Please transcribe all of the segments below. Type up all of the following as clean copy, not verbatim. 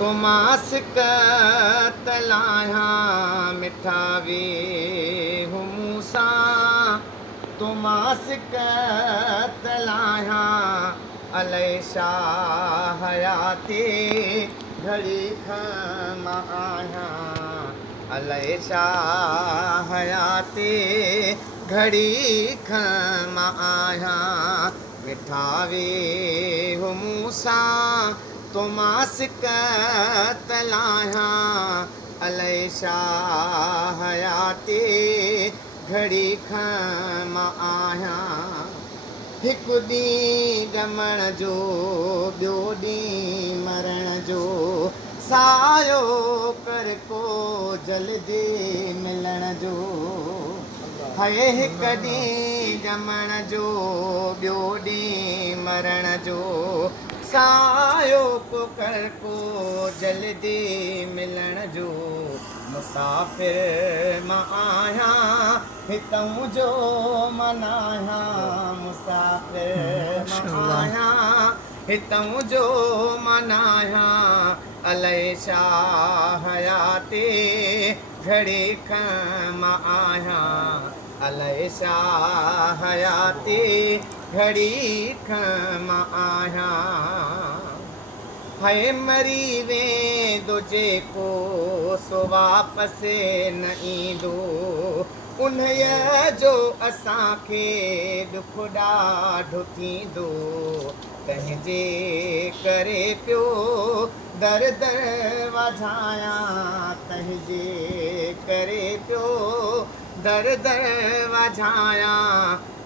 तुमास कतलाया मिठावे हुमूसा तुमास कतलाया अलैशा हयाते घड़ी खमा आया अलैशा हयाते घड़ी खमा आया मिठावे हुमूसा तुमास कतलाया अलैशा हयाते घड़ी खमा आया हिकु ॾींहुं ॼमण जो ॿियो ॾींहुं मरण जो सायो कर को जल्दी मिलण जो है हिकु ॾींहुं ॼमण जो ॿियो ॾींहुं मरण जो सायो को कर को जल्दी मिलण जो मुसाफ़िर मां आहियां हितऊं जो मनाया मुसाफ़िर मां आहियां हितऊं जो मनाया अलैशा हयाते घड़ी खमा आहियां अलैशा हयाते घड़ी खमा आहियां है मरी वेंदो जेको सो वापसि न ईंदो उन्हीअ जो असांखे दुख ॾाढो थींदो तंहिंजे करे पियो दर दर वधायां तंहिंजे करे पियो दर दर वधायां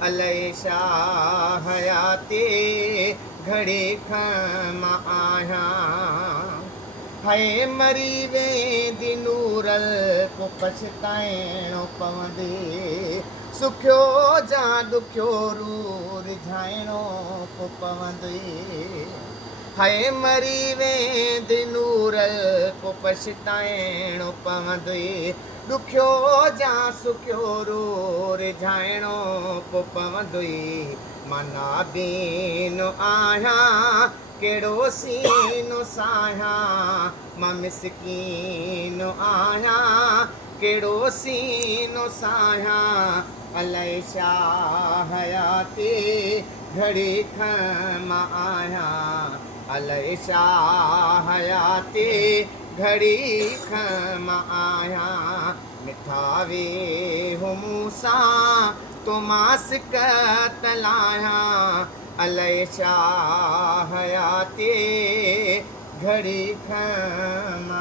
अलैशा हयाते घड़ी खमा आहियां है मरी वेंदी नूरल को पछताइणो पवंदे सुखियो जा ॾुखियो रू रिझाइणो को पवंदे है मरी वेंदी नूरल को पछताइणो पवंदे ॾुखियो जा सुखियो रू रिझाइणो को पवंदे मना दीनो आहियां कहिड़ो सीनो साहियां मां मिसकीनो आहियां कहिड़ो सीनो साहियां अलैशा हयाते घड़ी खमा आहियां अलैशा हयाते घड़ी खमा आहियां मिठावे हुमूसा तुमास कतलाया अलैशा हयाते घड़ी खमा